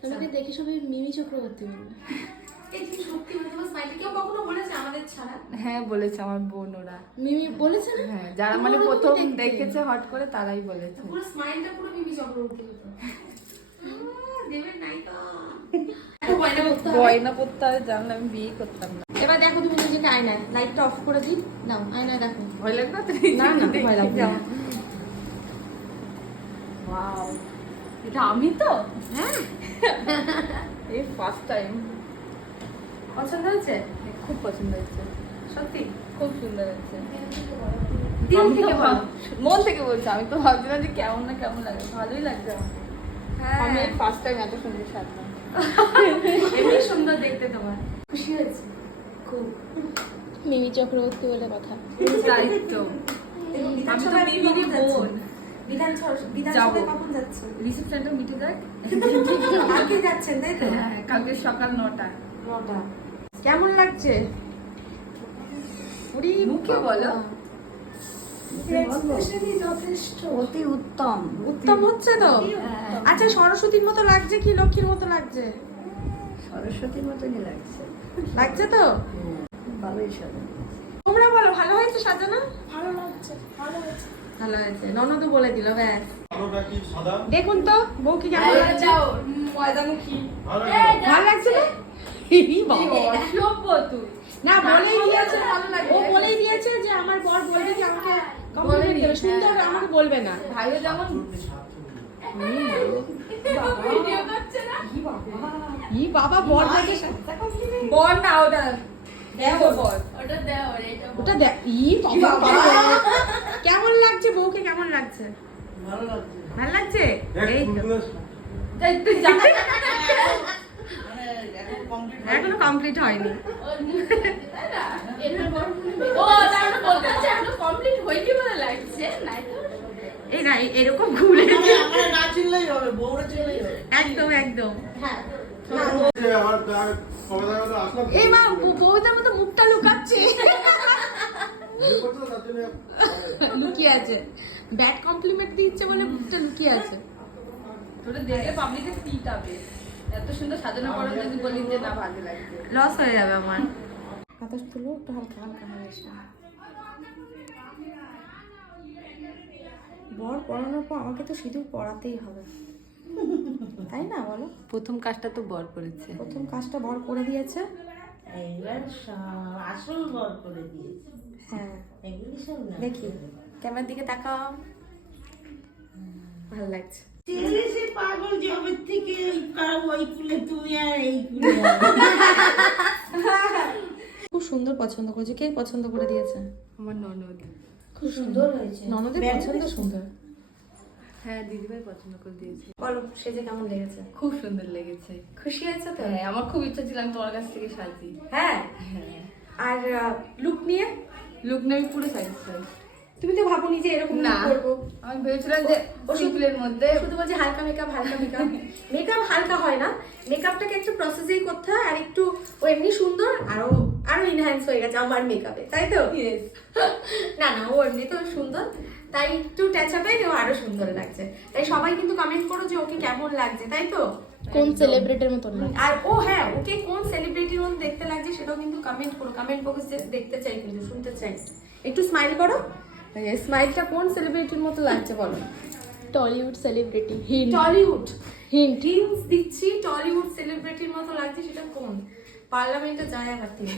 তোমাকে দেখে সবাই মিমি চক্রবর্তী বলবে। এই তুমি সত্যি বলতে তোমার স্মাইলটা কেউ কখনো বলেছে আমাদের ছাড়া? হ্যাঁ বলেছে আমার বোন ওরা। মিমি বলেছে না? হ্যাঁ যারা মানে প্রথম দেখেছে হট করে তারাই বলেছে। পুরো স্মাইলটা পুরো মিমি চক্রবর্তী মতো। দেবের নায়িকা। গয়না পরতে হবে জানলে আমি বিয়ে করতাম না। এবার দেখো তুমি নিজেকে আয়নায়, লাইটটা অফ করে দিই, নাও আয়নায় দেখো। ভয় লাগবে না? না না ভয় লাগবে না। ওয়াও, এটা আমি তো? হ্যাঁ এই ফার্স্ট টাইম। পছন্দ হয়েছে? খুব পছন্দ হয়েছে, সত্যি খুব সুন্দর হয়েছে। দিল আমি তো থেকে বলো। মন থেকে বলছি, আমি তো ভাবছি না যে কেমন না কেমন লাগে, ভালোই লাগছে আমাকে। হ্যাঁ আমি ফার্স্ট টাইম এত সুন্দর সাজলাম। এমনি সুন্দর দেখতে তোমার। খুশি হয়েছে খুব। মিমি চক্রবর্তী বলে কথা। তাই তো, আমি তো মিমিরই বোন। বিধানসভায় কখন যাচ্ছ? রিসেপশনটা মিটে যাক। কালকে যাচ্ছেন তাই তো? হ্যাঁ, কালকে সকাল 9টা। কেমন লাগছে? উড়ি মুখে বলো। যথেষ্ট অতি উত্তম। উত্তম হচ্ছে তো? আচ্ছা সরস্বতীর মতো লাগছে কি লক্ষ্মীর মতো লাগছে? সরস্বতীর মতনই লাগছে। লাগছে তো? ভালোই সাজানো। তোমরা বলো ভালো হয়েছে সাজানো? ভালো লাগছে, ভালো হয়েছে। ভালো হয়েছে, ননদ বলে দিল ব্যাস। আলোটা কি সাদা? দেখুন তো বউ কি কেমন লাগছে? যাও ময়দামুখী। ভালো ভালো লাগছে না? অসভ্য তুই। না বলেই দিয়েছে, ভালো লাগে। ও বলেই দিয়েছে যে আমার বর বলবে কি আমাকে কমপ্লিমেন্ট দেবে, সুন্দর আমাকে বলবে না। ভাইও যেমন ভিডিও করছে না? ই বাবা বর দেখে বর না, ওটা দেখো বর। ওটা দাও রে, এটা ওটা দেখ। ই বাবা কেমন লাগছে বউকে, কেমন লাগছে? ভালো লাগছে। ভালো লাগছে? এই তো যাই তুই যা। মানে এখন কমপ্লিট এখনো কমপ্লিট হয়নি। ওর মুখ দেখতে, তাই না? এরপর বড় বড় ও তার মানে বলতে হচ্ছে এখনো কমপ্লিট হয়নি বলে লাগছে, নাই তো? এই না এরকম ঘুরে আমরা না চিনলেই হবে, বউরা চিনলেই হবে। একদম একদম। হ্যাঁ। আমার কবে দেখা আসলাম এই মা বউদের মতো মুখটা লুকাচ্ছে, বিয়ে করতে তো তার জন্য লুকিয়ে আছে। ব্যাড কমপ্লিমেন্ট দিচ্ছে বলে মুখটা লুকিয়ে আছে। তোরা দেখে পাবলিকে পিটাবে। এত সুন্দর সাজানো পরে যদি বলি যে না ভালো লাগছে। লস হয়ে যাবে আমার। বাতাস তুলো একটু হালকা হালকা হয়ে বর পড়ানোর পর আমাকে তো সিঁদুর পড়াতেই হবে, তাই না বলো? প্রথম কাজটা তো বর করেছে। প্রথম কাজটা বর করে দিয়েছে। এইবার আসল বর করে দিয়েছে। হ্যাঁ এগুলি সব না। দেখি ক্যামেরার দিকে তাকাও, ভালো লাগছে। ছেলে সে পাগল জবের থেকে ওই কুলে তুমি আর এই কুলে। খুব সুন্দর পছন্দ করেছে। কে পছন্দ করে দিয়েছে? আমার ননদ। খুব সুন্দর হয়েছে। ননদের পছন্দ সুন্দর। হ্যাঁ দিদিভাই পছন্দ করে দিয়েছে। বলো সেজে কেমন লেগেছে? খুব সুন্দর লেগেছে। খুশি হয়েছে তো? হ্যাঁ আমার খুব ইচ্ছা ছিল আমি তোমার কাছ থেকে সাজি। হ্যাঁ। হ্যাঁ আর লুক নিয়ে লুক নেই পুরো স্যাটিসফাই। তুমি তো ভাবোনি যে এরকম না look করবো। আমি ভেবেছিলাম যে সিম্পলের মধ্যে শুধু বলছে হালকা মেকআপ, হালকা মেকআপ। মেকআপ হালকা হয় না, মেকআপটাকে একটু প্রসেসেই করতে হয়। আর একটু ও এমনি সুন্দর, আরো আরো ইনহ্যান্স হয়ে গেছে আমার মেকআপে, তাই তো? Yes. না না ও এমনি তো সুন্দর, তাই একটু টাচ আপে ও আরো সুন্দর লাগছে। তাই সবাই কিন্তু কমেন্ট করো যে ওকে কেমন লাগছে, তাই তো? কোন সেলিব্রিটির মতন লাগছে? আর ও হ্যাঁ ওকে কোন সেলিব্রিটির মতো দেখতে লাগছে সেটাও কিন্তু কমেন্ট করো। কমেন্ট বক্সে দেখতে চাই, কিন্তু শুনতে চাই। একটু স্মাইল করো। স্মাইলটা কোন সেলিব্রিটির মতো লাগছে বলো? Tollywood celebrity hint. Tollywood hint hints দিচ্ছি। টলিউড সেলিব্রিটির মতো লাগছে, সেটা কোন? পার্লামেন্টে যায় আবার তিনি।